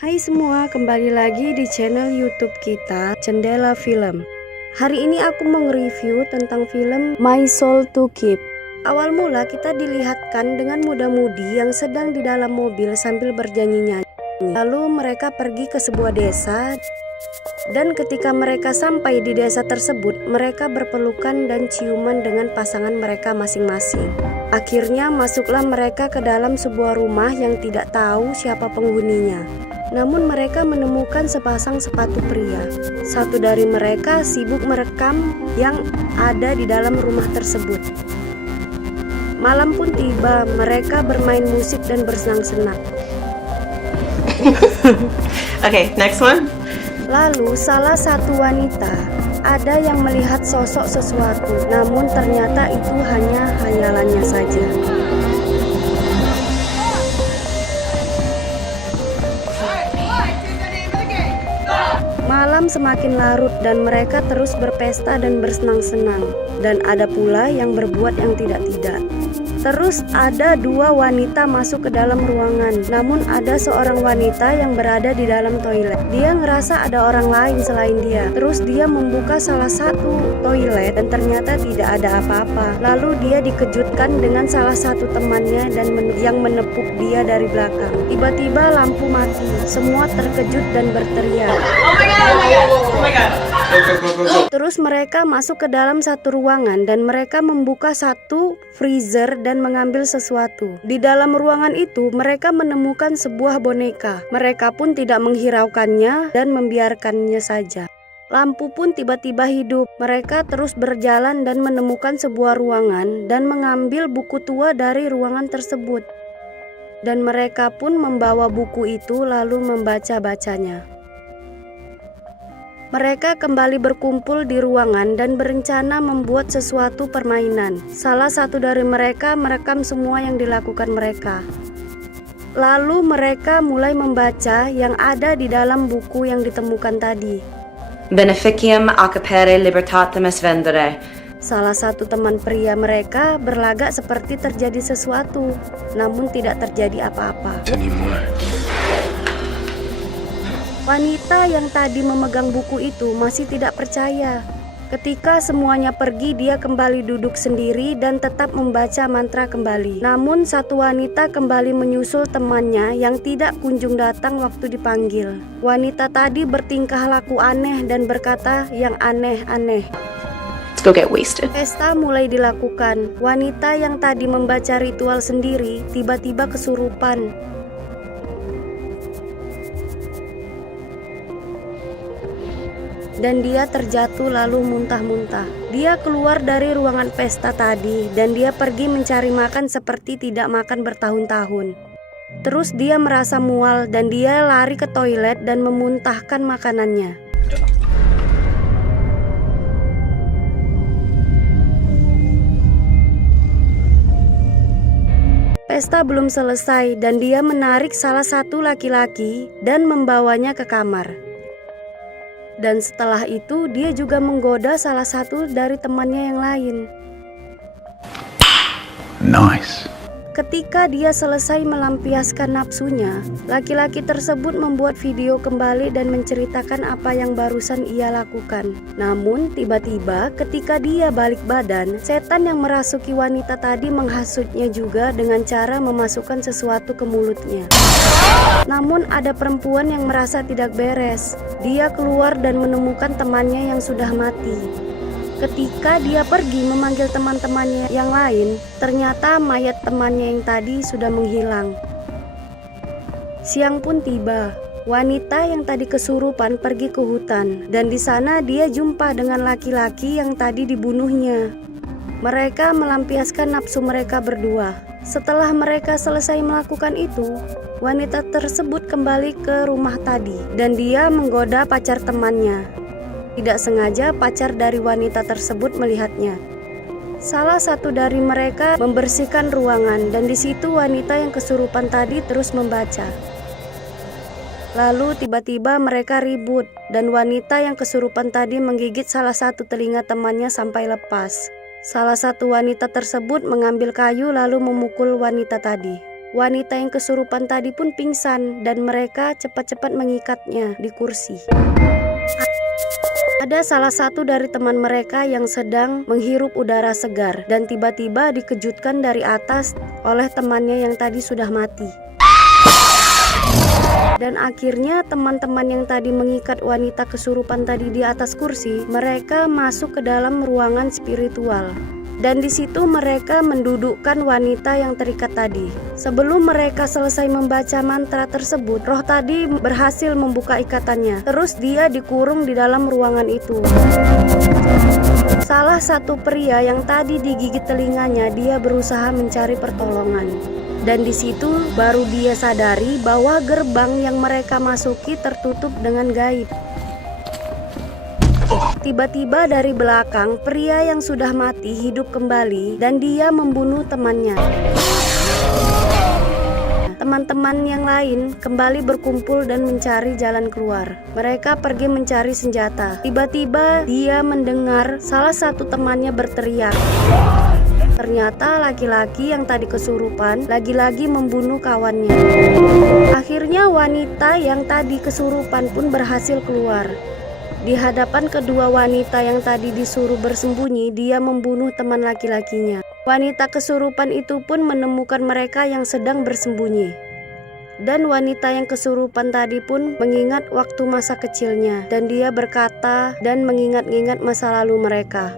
Hai semua, kembali lagi di channel YouTube kita, Cendela Film. Hari ini aku mau nge-review tentang film My Soul to Keep. Awal mula kita dilihatkan dengan muda-mudi yang sedang di dalam mobil sambil bernyanyi-nyanyi. Lalu mereka pergi ke sebuah desa, dan ketika mereka sampai di desa tersebut, mereka berpelukan dan ciuman dengan pasangan mereka masing-masing. Akhirnya masuklah mereka ke dalam sebuah rumah yang tidak tahu siapa penghuninya. Namun mereka menemukan sepasang sepatu pria. Satu dari mereka sibuk merekam yang ada di dalam rumah tersebut. Malam pun tiba, mereka bermain musik dan bersenang-senang. Okay, next one. Lalu salah satu wanita ada yang melihat sosok sesuatu, namun ternyata itu hanya hayalannya saja. Malam semakin larut dan mereka terus berpesta dan bersenang-senang. Dan ada pula yang berbuat yang tidak-tidak. Terus ada dua wanita masuk ke dalam ruangan. Namun ada seorang wanita yang berada di dalam toilet. Dia ngerasa ada orang lain selain dia. Terus dia membuka salah satu toilet dan ternyata tidak ada apa-apa. Lalu dia dikejutkan dengan salah satu temannya dan yang menepuk dia dari belakang. Tiba-tiba lampu mati. Semua terkejut dan berteriak. Oh my god, oh my god, oh my god. Terus mereka masuk ke dalam satu ruangan dan mereka membuka satu freezer dan mengambil sesuatu. Di dalam ruangan itu mereka menemukan sebuah boneka. Mereka pun tidak menghiraukannya dan membiarkannya saja. Lampu pun tiba-tiba hidup. Mereka terus berjalan dan menemukan sebuah ruangan dan mengambil buku tua dari ruangan tersebut. Dan mereka pun membawa buku itu lalu membaca-bacanya. Mereka kembali berkumpul di ruangan dan berencana membuat sesuatu permainan. Salah satu dari mereka merekam semua yang dilakukan mereka. Lalu mereka mulai membaca yang ada di dalam buku yang ditemukan tadi. Beneficium accipere libertatem est vendere. Salah satu teman pria mereka berlagak seperti terjadi sesuatu, namun tidak terjadi apa-apa. Wanita yang tadi memegang buku itu masih tidak percaya. Ketika semuanya pergi, dia kembali duduk sendiri dan tetap membaca mantra kembali. Namun satu wanita kembali menyusul temannya yang tidak kunjung datang waktu dipanggil. Wanita tadi bertingkah laku aneh dan berkata yang aneh-aneh. Let's go get wasted. Pesta mulai dilakukan. Wanita yang tadi membaca ritual sendiri tiba-tiba kesurupan. Dan dia terjatuh lalu muntah-muntah. Dia keluar dari ruangan pesta tadi dan dia pergi mencari makan seperti tidak makan bertahun-tahun. Terus dia merasa mual dan dia lari ke toilet dan memuntahkan makanannya. Pesta belum selesai dan dia menarik salah satu laki-laki dan membawanya ke kamar. Dan setelah itu dia juga menggoda salah satu dari temannya yang lain. Nice. Ketika dia selesai melampiaskan nafsunya, laki-laki tersebut membuat video kembali dan menceritakan apa yang barusan ia lakukan. Namun tiba-tiba ketika dia balik badan, setan yang merasuki wanita tadi menghasutnya juga dengan cara memasukkan sesuatu ke mulutnya. Namun ada perempuan yang merasa tidak beres. Dia keluar dan menemukan temannya yang sudah mati. Ketika dia pergi memanggil teman-temannya yang lain, ternyata mayat temannya yang tadi sudah menghilang. Siang pun tiba. Wanita yang tadi kesurupan pergi ke hutan dan di sana dia jumpa dengan laki-laki yang tadi dibunuhnya. Mereka melampiaskan nafsu mereka berdua. Setelah mereka selesai melakukan itu, wanita tersebut kembali ke rumah tadi dan dia menggoda pacar temannya. Tidak sengaja pacar dari wanita tersebut melihatnya. Salah satu dari mereka membersihkan ruangan dan di situ wanita yang kesurupan tadi terus membaca. Lalu tiba-tiba mereka ribut dan wanita yang kesurupan tadi menggigit salah satu telinga temannya sampai lepas. Salah satu wanita tersebut mengambil kayu lalu memukul wanita tadi. wanita yang kesurupan tadi pun pingsan dan mereka cepat-cepat mengikatnya di kursi. Ada salah satu dari teman mereka yang sedang menghirup udara segar dan tiba-tiba dikejutkan dari atas oleh temannya yang tadi sudah mati. Dan akhirnya teman-teman yang tadi mengikat wanita kesurupan tadi di atas kursi, mereka masuk ke dalam ruangan spiritual. Dan di situ mereka mendudukkan wanita yang terikat tadi. Sebelum mereka selesai membaca mantra tersebut, roh tadi berhasil membuka ikatannya. Terus dia dikurung di dalam ruangan itu. Salah satu pria yang tadi digigit telinganya, dia berusaha mencari pertolongan. Dan di situ baru dia sadari bahwa gerbang yang mereka masuki tertutup dengan gaib. Tiba-tiba dari belakang, pria yang sudah mati hidup kembali dan dia membunuh temannya. Teman-teman yang lain kembali berkumpul dan mencari jalan keluar. Mereka pergi mencari senjata. Tiba-tiba dia mendengar salah satu temannya berteriak. Ternyata laki-laki yang tadi kesurupan lagi-lagi membunuh kawannya. Akhirnya wanita yang tadi kesurupan pun berhasil keluar. Di hadapan kedua wanita yang tadi disuruh bersembunyi, dia membunuh teman laki-lakinya. Wanita kesurupan itu pun menemukan mereka yang sedang bersembunyi. Dan wanita yang kesurupan tadi pun mengingat waktu masa kecilnya, dan dia berkata dan mengingat-ingat masa lalu mereka.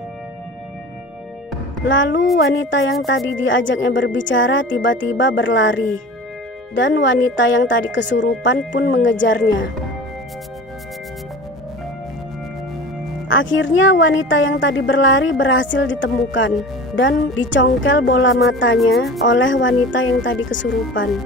Lalu wanita yang tadi diajaknya berbicara tiba-tiba berlari. Dan wanita yang tadi kesurupan pun mengejarnya. Akhirnya wanita yang tadi berlari berhasil ditemukan dan dicongkel bola matanya oleh wanita yang tadi kesurupan.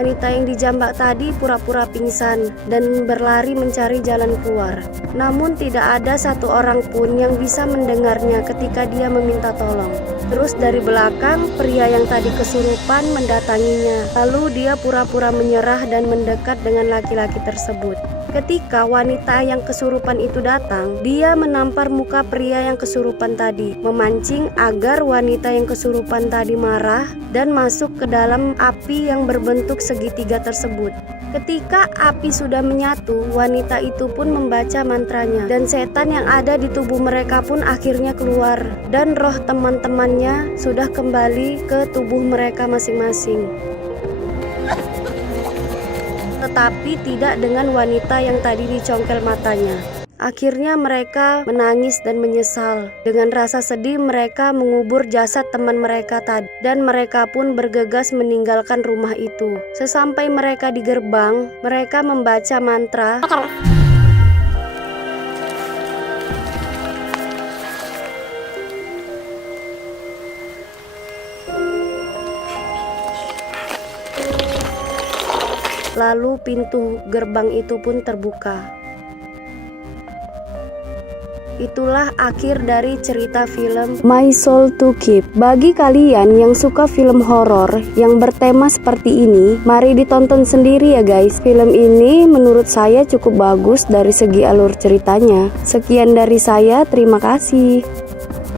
Wanita yang dijambak tadi pura-pura pingsan dan berlari mencari jalan keluar. Namun tidak ada satu orang pun yang bisa mendengarnya ketika dia meminta tolong. Terus dari belakang, pria yang tadi kesurupan mendatanginya. Lalu dia pura-pura menyerah dan mendekat dengan laki-laki tersebut. Ketika wanita yang kesurupan itu datang, dia menampar muka pria yang kesurupan tadi, memancing agar wanita yang kesurupan tadi marah dan masuk ke dalam api yang berbentuk segitiga tersebut. Ketika api sudah menyatu, wanita itu pun membaca mantranya dan setan yang ada di tubuh mereka pun akhirnya keluar dan roh teman-temannya sudah kembali ke tubuh mereka masing-masing. Tetapi tidak dengan wanita yang tadi dicongkel matanya. Akhirnya mereka menangis dan menyesal. Dengan rasa sedih mereka mengubur jasad teman mereka tadi. Dan mereka pun bergegas meninggalkan rumah itu. Sesampai mereka di gerbang, mereka membaca mantra. Lalu pintu gerbang itu pun terbuka. Itulah akhir dari cerita film My Soul to Keep. Bagi kalian yang suka film horor yang bertema seperti ini, mari ditonton sendiri ya guys. Film ini menurut saya cukup bagus dari segi alur ceritanya. Sekian dari saya, terima kasih.